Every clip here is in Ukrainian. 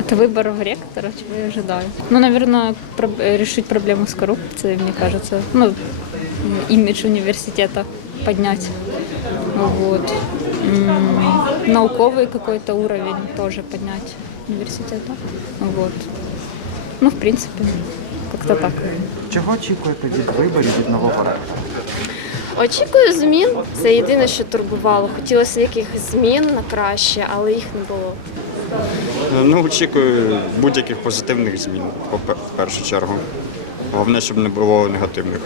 Это выбор ректора, чего я ожидаю. Ну, наверное, решить проблему с коррупцией, мне кажется. Ну, имидж университета поднять. Вот. М, Науковый какой-то уровень тоже поднять университета. Вот. Ну, в принципе, как-то так. Чого очікуєте від виборів від нового ректора? Очікую змін. Це єдине, що турбувало. Хотілося якихось змін на краще, але їх не було. Ну, очікую будь-яких позитивних змін, в першу чергу. Головне, щоб не було негативних.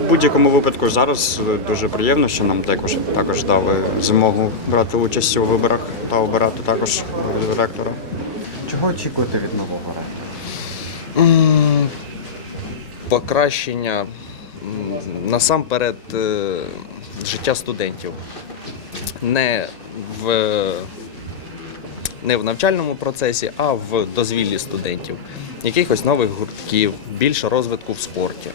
У будь-якому випадку зараз е, дуже приємно, що нам також, також дали змогу брати участь у виборах та обирати також е, ректора. Чого очікуєте від нового ректора? Покращення насамперед е, життя студентів. Не в, не в навчальному процесі, а в дозвіллі студентів. Якихось нових гуртків, більше розвитку в спорті.